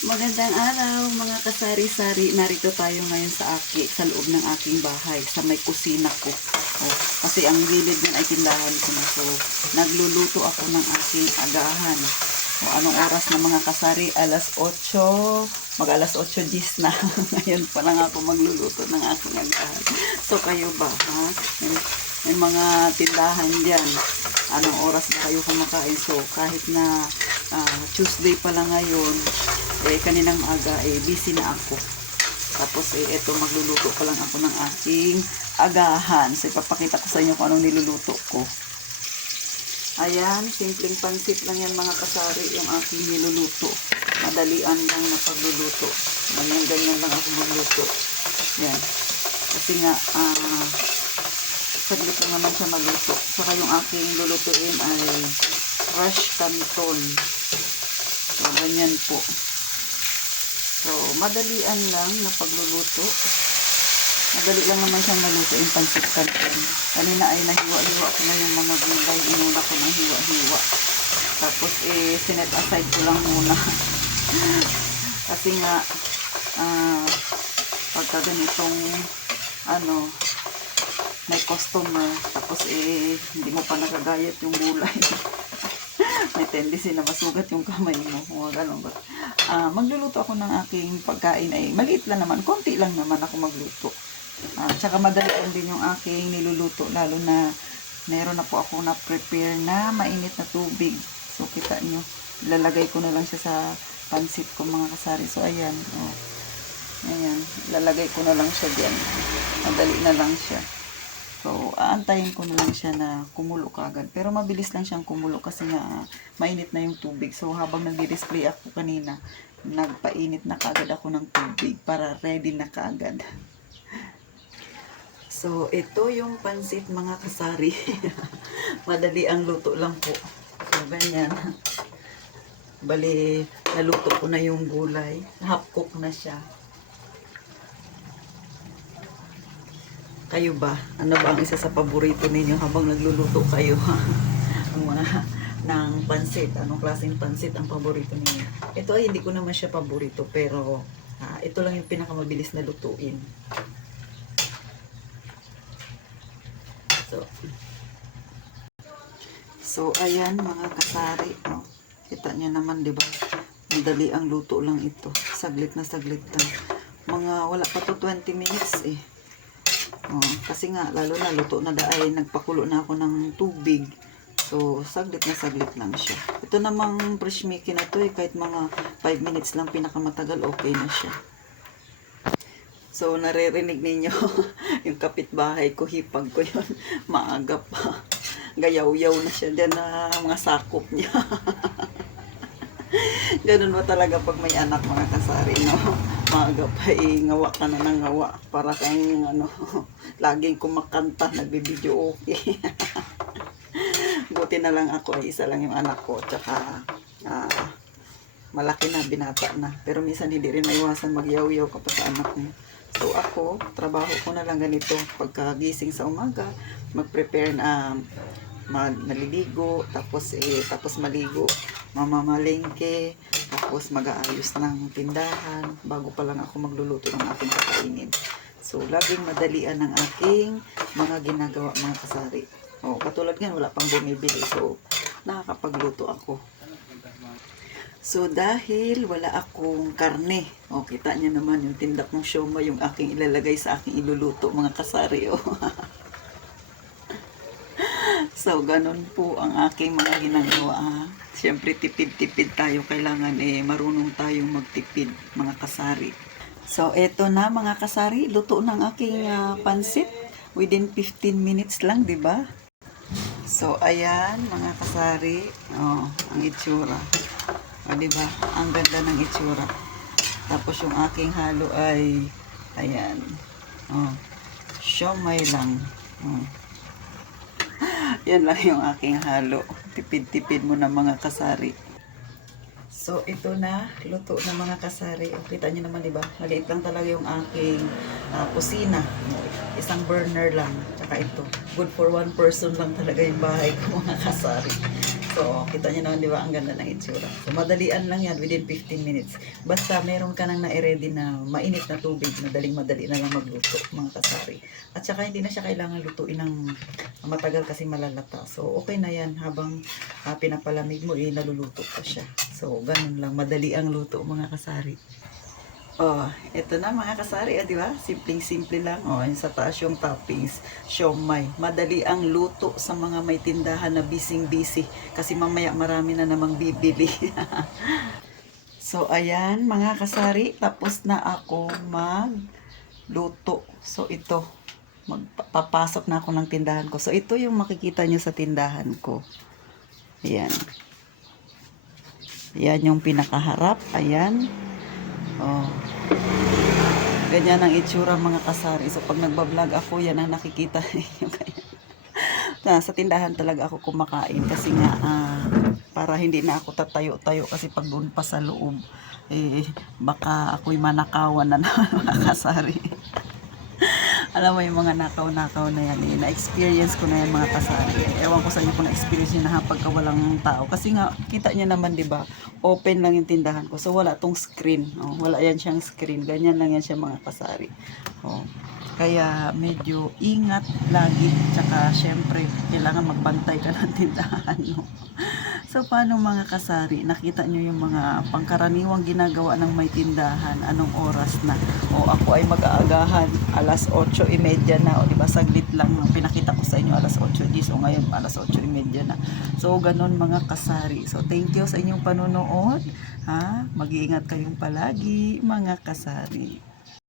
Magandang araw mga kasari-sari. Narito tayo ngayon sa loob ng aking bahay, sa may kusina ko. Kasi ang gilid nun ay tindahan ko na. So, nagluluto ako ng aking agahan. Anong oras na mga kasari? Alas 8. Mag-alas 8:10 na. Ngayon pa lang ako magluluto ng aking agahan. So, kayo ba? Ha? May mga tindahan dyan. Anong oras ba kayo kumakain? So, kahit na Tuesday pa lang ngayon, kaninang aga, busy na ako. Tapos, eto, magluluto pa lang ako ng aking agahan. So, ipapakita ko sa inyo kung anong niluluto ko. Ayan, simpleng pansit lang yan mga kasari, yung aking niluluto. Madalian lang na pagluluto. Ganyan lang ako magluto. Yan. Kasi nga, saglit lang naman siya maluto. Saka yung aking lulutuin ay fresh canton. So, ganyan po. So, madalian lang na pagluluto. Madali lang naman siyang maluto yung pansit canton. Kanina ay nahiwa-hiwa ko na yung mga gulay. Inuna ko ng hiwa-hiwa. Tapos, sinet aside ko lang muna. Kasi nga, pagka ganitong, may customer, tapos hindi mo pa nagagayat yung gulay. May tendency na masugat yung kamay mo. Mga ganun ba? Magluluto ako ng aking pagkain ay maliit lang naman. Konti lang naman ako magluto. Tsaka madali din yung aking niluluto. Lalo na meron na po ako na prepare na mainit na tubig. So kita nyo, lalagay ko na lang siya sa pansit ko mga kasari. So ayan. Ayan. Lalagay ko na lang siya dyan. Madali na lang siya. So, aantayin ko na lang siya na kumulo kaagad. Pero mabilis lang siyang kumulo kasi nga mainit na yung tubig. So, habang nag-display ako kanina, nagpainit na kaagad ako ng tubig para ready na kaagad. So, ito yung pansit mga kasari. Madali ang luto lang po. So, ganyan. Bali, naluto ko na yung gulay. Half cook na siya. Kayo ba? Ano ba ang isa sa paborito ninyo habang nagluluto kayo? Ang mga ng pansit. Anong klaseng pansit ang paborito ninyo? Ito ay hindi ko naman siya paborito pero ito lang yung pinakamabilis na lutuin. So ayan mga kasari. Kita nyo naman, di ba? Madali ang luto lang ito. Saglit na saglit lang. Mga wala pa to 20 minutes eh. Kasi nga, lalo na luto na ay nagpakulo na ako ng tubig. So, saglit lang siya. Ito namang fresh mikin na to kahit mga 5 minutes lang pinakamatagal, okay na siya. So, naririnig ninyo yung kapitbahay ko, hipag ko yun. Maaga pa. Gayaw-yaw na siya dyan na mga sakop niya. Ganun ba talaga pag may anak mga kasari, no? Maaga pa ngawa ka na ng ngawa. Para kang laging kumakanta, nagbibideo okay. Buti na lang ako ay isa lang yung anak ko. Tsaka malaki na, binata na. Pero minsan hindi rin maiwasan magyaw-yaw kapag sa anak mo. So ako, trabaho ko na lang ganito. Pagkagising sa umaga, mag-prepare na naliligo, tapos maligo, mamamalengke, tapos mag-aayos ng tindahan bago pa lang ako magluluto ng aking kakainin. So, laging madalian ng aking mga ginagawa mga kasari. Katulad nga, wala pang bumibili. So, nakakapagluto ako. So, dahil wala akong karne, kita nyo naman yung tindak ng siomai yung aking ilalagay sa aking iluluto mga kasari. So, ganun po ang aking mga ginagawa. Siyempre, tipid-tipid tayo. Kailangan marunong tayong magtipid, mga kasari. So, eto na mga kasari. Luto ng aking pansit. Within 15 minutes lang, di ba? So, ayan, mga kasari. Ang itsura. Di ba? Ang ganda ng itsura. Tapos, yung aking halo ay, ayan. Siomai lang. Yan lang yung aking halo. Tipid-tipid mo na mga kasari. So, ito na. Luto na mga kasari. Kita nyo naman, diba? Maliit lang talaga yung aking kusina. Isang burner lang. Tsaka ito. Good for one person lang talaga yung bahay ko mga kasari. So, kita niyo naman, di ba? Ang ganda ng itsura. So, madalian lang yan within 15 minutes. Basta meron ka nang na-ready na mainit na tubig, madaling-madali na lang magluto, mga kasari. At saka hindi na siya kailangan lutuin ng matagal kasi malalata. So, okay na yan. Habang pinapalamig mo, naluluto pa siya. So, ganun lang. Madali ang luto, mga kasari. Oh, ito na mga kasari, di ba? Simpleng-simple lang. Oh, yung sa taas yung toppings, siomai. Madali ang luto sa mga may tindahan na busy-busy kasi mamaya marami na namang bibili. So, ayan mga kasari, tapos na ako magluto. So, ito, magpapasok na ako ng tindahan ko. So, ito yung makikita nyo sa tindahan ko. Ayan. Ayan yung pinakaharap. Ayan. Oh. Ganyan ang itsura mga kasari. So pag nagbablog ako, yan ang nakikita niyo. Sa tindahan talaga ako kumakain kasi nga para hindi na ako tatayo-tayo kasi pag doon pa sa loob baka ako'y manakawan na naman mga kasari. Alam mo yung mga nakaw-nakaw na yan, na-experience ko na yan mga kasari. Ewan ko sa inyo kung na-experience nyo na pagka walang tao. Kasi nga, kita nyo naman, di ba open lang yung tindahan ko. So, wala tong screen. Oh, wala yan siyang screen. Ganyan lang yan siya mga kasari. Oh. Kaya, medyo ingat lagi. Tsaka, syempre, kailangan magbantay ka ng tindahan. No? So, paano mga kasari? Nakita nyo yung mga pangkaraniwang ginagawa ng may tindahan. Anong oras na? O ako ay mag-aagahan. Alas 8:30 na. O diba, saglit lang. Pinakita ko sa inyo alas 8:10. O ngayon, alas 8:30 na. So, ganun mga kasari. So, thank you sa inyong panonood. Mag-iingat kayong palagi, mga kasari.